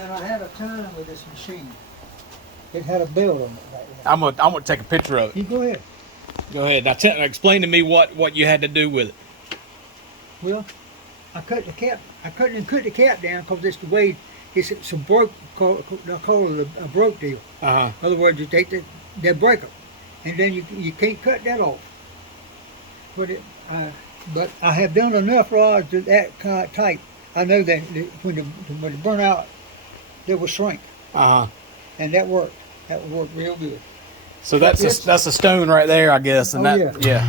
And I had a time with this machine. It had a belt on it right there. I'm gonna take a picture of it. You go ahead. Go ahead. Now explain to me what you had to do with it. Well, I cut the cap. I couldn't cut the cap down because it's the way it's a broke. They call it a broke deal. Uh-huh. In other words, you take the breaker, and then you can't cut that off. But I have done enough rods that kind of type. I know that when it burn out, they will shrink. Uh-huh. And that worked. That would work real good. So that's a stone right there, I guess. And yeah.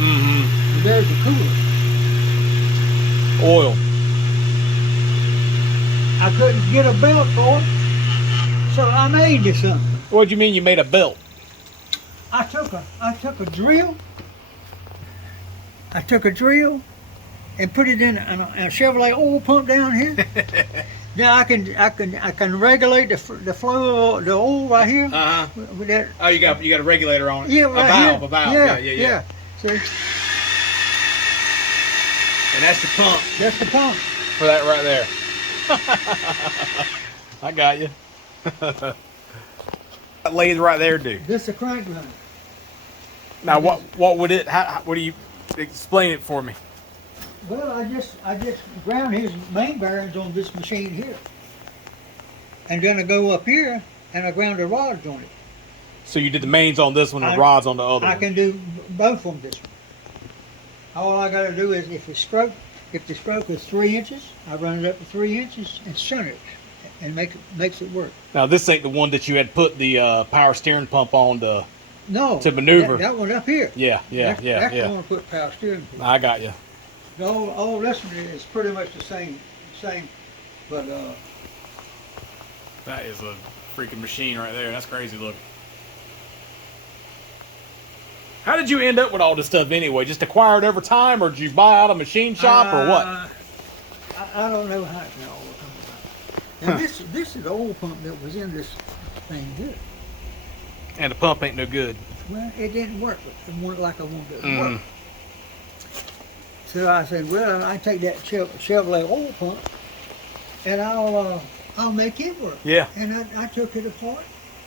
Mm-hmm. And there's the cooler. Oil. I couldn't get a belt for it, so I made this something. What do you mean you made a belt? I took a drill. I took a drill and put it in a Chevrolet oil pump down here. Now I can regulate the flow of the oil right here. Uh-huh. With that. Oh, you got a regulator on it. Yeah, right a valve. Yeah. See, and that's the pump. that's the pump. For that right there. I got you. That lathe right there do. This is a crank runner. Now what would it? What do you explain it for me? Well, I just ground his main bearings on this machine here, and then I go up here and I ground the rods on it. So you did the mains on this one and the rods on the other one. I can do both on this one. All I got to do is if the stroke is 3 inches, I run it up to 3 inches and center it, and makes it work. Now this ain't the one that you had put the power steering pump on to maneuver. That one up here. Yeah. That's the one I put power steering pump. I got you. All this one is pretty much the same, but that is a freaking machine right there. That's crazy looking. How did you end up with all this stuff anyway? Just acquired over time, or did you buy out a machine shop, or what? I don't know how it all come about. And this is the oil pump that was in this thing here. And the pump ain't no good. Well, it didn't work. It wasn't like I wanted it to work. So I said, well, I take that Chevrolet oil pump, and I'll make it work. Yeah. And I took it apart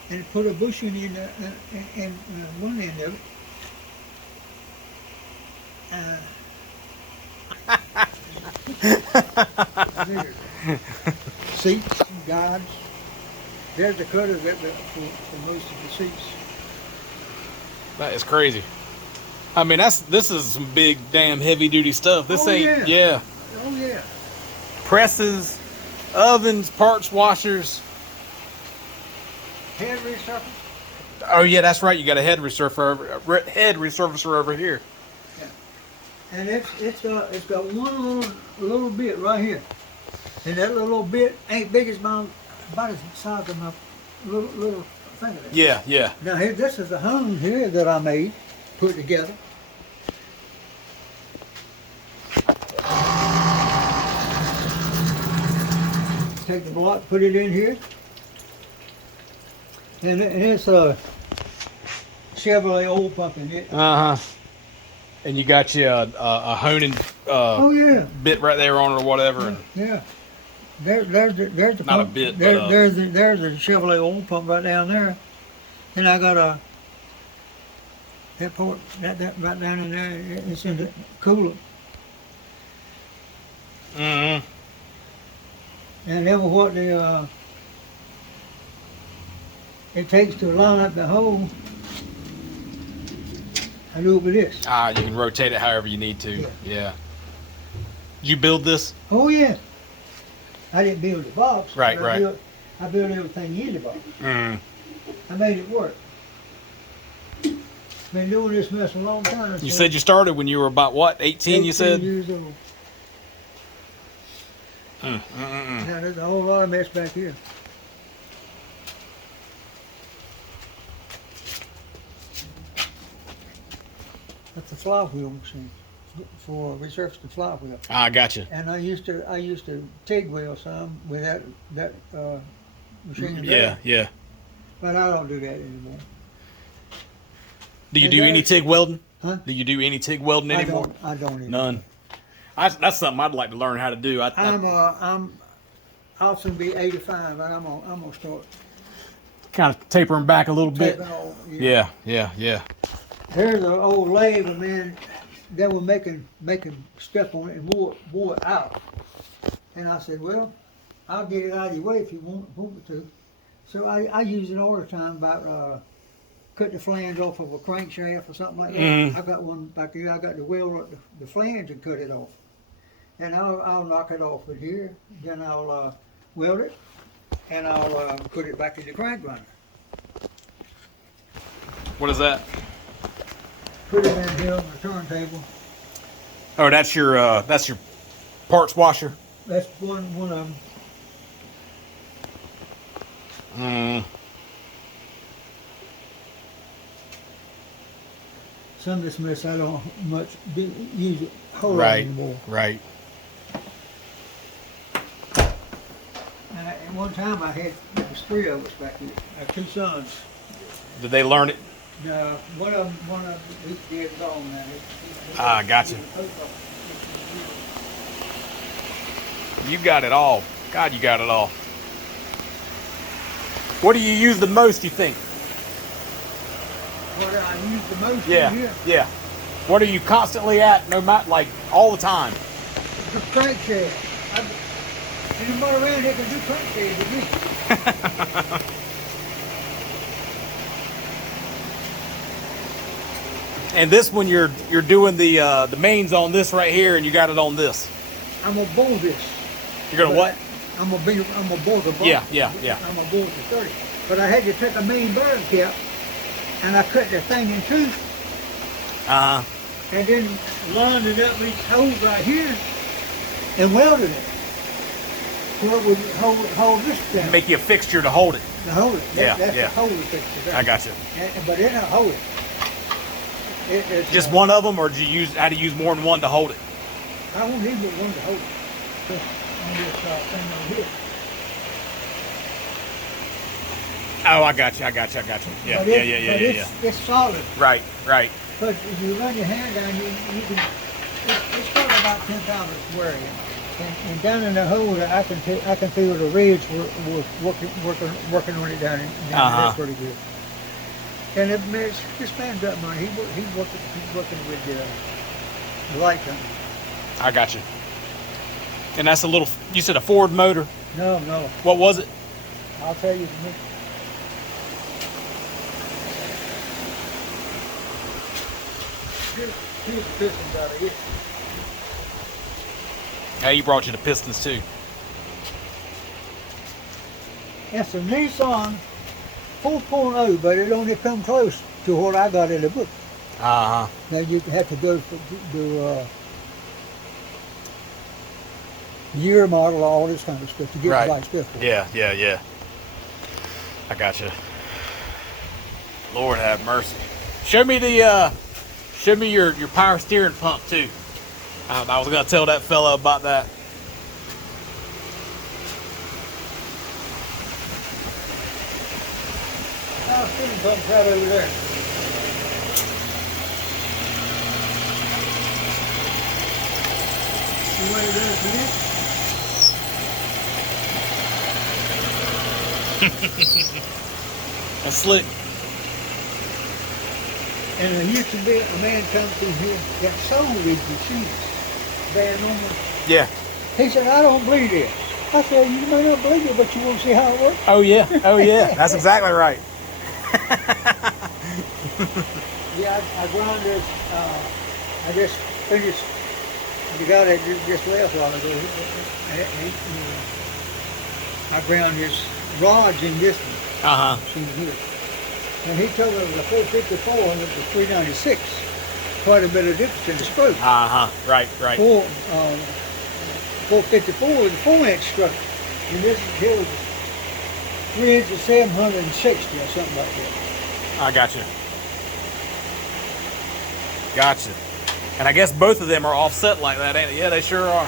and put a bushing in one end of it. Seats, guides. There's the cutter for most of the seats. That is crazy. I mean, this is some big, damn heavy duty stuff. This ain't, yeah. Oh yeah. Presses, ovens, parts washers. Head resurfacer. Oh yeah, that's right. You got a head resurfacer over here. Yeah. And it's got one little bit right here, and that little bit ain't big as about as the size of my little finger. Yeah. Now here, this is a hone here that I made, put together. Take the block, put it in here, and it's a Chevrolet oil pump in it. And you got you a honing bit right there on it or whatever. Yeah. There's the not pump. a bit. There's the Chevrolet oil pump right down there, and I got that part that right down in there. It's in the cooler. And then what it takes to line up the hole, I do it with this. You can rotate it however you need to. Yeah. Did you build this? Oh yeah. I didn't build the box. Right. I built everything in the box. I made it work. Been doing this mess a long time. You said you started when you were about what, 18? You said. 18 years old. Now there's a whole lot of mess back here. That's a flywheel machine for resurfacing flywheel. I gotcha. And I used to TIG wheel some with that machine. Yeah. But I don't do that anymore. Do you do any TIG welding? Huh? Do you do any TIG welding anymore? I don't even. None. That's something I'd like to learn how to do. I'll soon be 85, and I'm gonna start kind of tapering back a little bit. taping off. Yeah, yeah, yeah. There's an old lathe, and man, they were making stuff on it and wore it out. And I said, well, I'll get it out of your way if you want me to. So I use it all the time about cut the flange off of a crankshaft or something like that. Mhm. I got one back here. I got to weld up the flange and cut it off. And I'll knock it off with here. Then I'll weld it, and I'll put it back in the crank grinder. What is that? Put it in here on the turntable. Oh, that's your parts washer. That's one of them. Mm. Some of this mess I don't much use it whole lot Right, anymore. right. And at one time there was 3 of us back here. I had 2 sons. Did they learn it? No, one of them, he's dead and gone now. Ah, gotcha. You got it all. God, you got it all. What do you use the most, you think? What I use the most Yeah, in here, yeah. What are you constantly at, no matter, like, all the time? the crankshaft. Anybody around here can do crankshaft with me. And this one, you're doing the mains on this right here, and you got it on this. I'm gonna bolt this. You're gonna what? I'm gonna bolt the bolt. Yeah. I'm gonna bolt the 30. But I had to take a main bearing cap, and I cut the thing in 2, and then lined it up each hole right here, and welded it. So it would hold this down. Make you a fixture to hold it. To hold it. Yeah, That's yeah. the hold it fixture. I got you. But it don't hold it. It's, Just one of them, or did you had to use more than one to hold it? I won't need but one to hold it. Just on this thing over here. Oh, I got you. Yeah, But yeah. It's solid. Right. But if you run your hand down, you can. It's got about 10 pounds of square in it. And down in the hole, I can feel the ribs were working on it down in there pretty good. And this man's up money. He's working with the light company. I got you. And that's a little. You said a Ford motor. No. What was it? I'll tell you. Here's the pistons out of here. Hey, you brought you the pistons too. It's a Nissan 4.0, but it only come close to what I got in the book. Now you have to go to year model, all this kind of stuff to get the right stuff for it. Yeah. I got you. Lord have mercy. Show me your power steering pump too. I was gonna tell that fella about that. Power steering pump's right over there. You want to do it for this? That's slick. And there used to be a man come through here that sold these machines. Van Norman. Yeah. He said, I don't believe it. I said, you may not believe it, but you want to see how it works? Oh yeah. That's exactly right. Yeah, I grind this, I just finished, the guy that just left a while ago, I ground his rods in this one. See here. And he told me it was a 454 and it was 396. Quite a bit of difference in the stroke. Right. 454 is a 4-inch stroke. And this here was 3 inches 760 or something like that. I got you. Gotcha. And I guess both of them are offset like that, ain't it? Yeah, they sure are.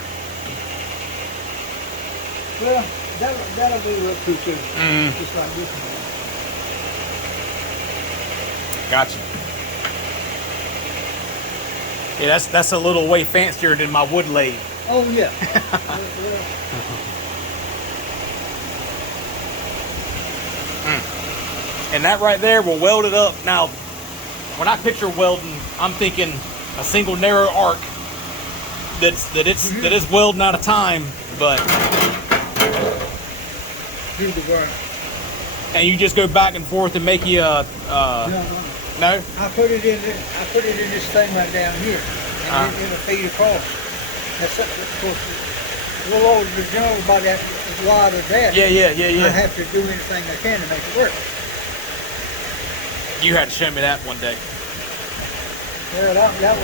Well, that'll be real cool too. Just like this one. Gotcha. Yeah, that's a little way fancier than my wood lathe. Oh yeah. And that right there will weld it up. Now, when I picture welding, I'm thinking a single narrow arc that is welding out of time, but Do the work. and you just go back and forth and make you a no. I put it in this thing right down here, and it'll feed across. That's of course a little older than Joe, about that wide of that. Yeah. I have to do anything I can to make it work. You had to show me that one day. Yeah, that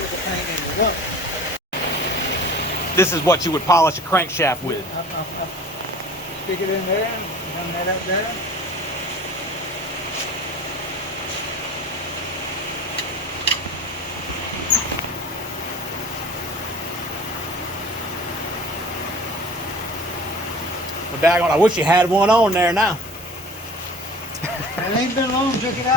was the paint in the rump. This is what you would polish a crankshaft with. I stick it in there and run that up down. But daggone, I wish you had one on there now. It ain't been long, took it out.